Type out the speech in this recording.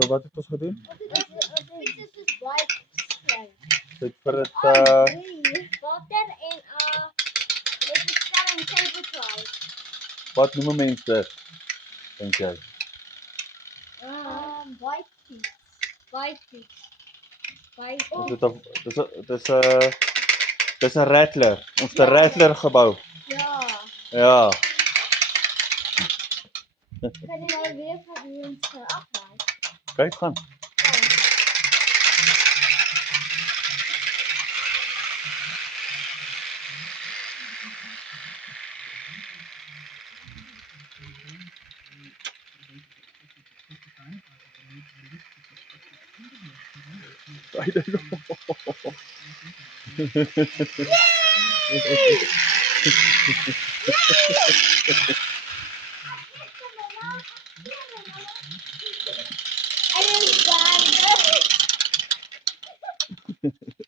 So wat het ons gedoen? Fiets is dus white spray. Dit vir dit Water en met die stelling table try. wat noem 'n mens dit? Dink jy? White fiets. White fiets. White. Ons het 'n dis 'n rattler. Ons het 'n rattler gebou. Ja. Ja. Kan jy nou weer van hoe ons afwaai? Kyk gaan. I don't know. I didn't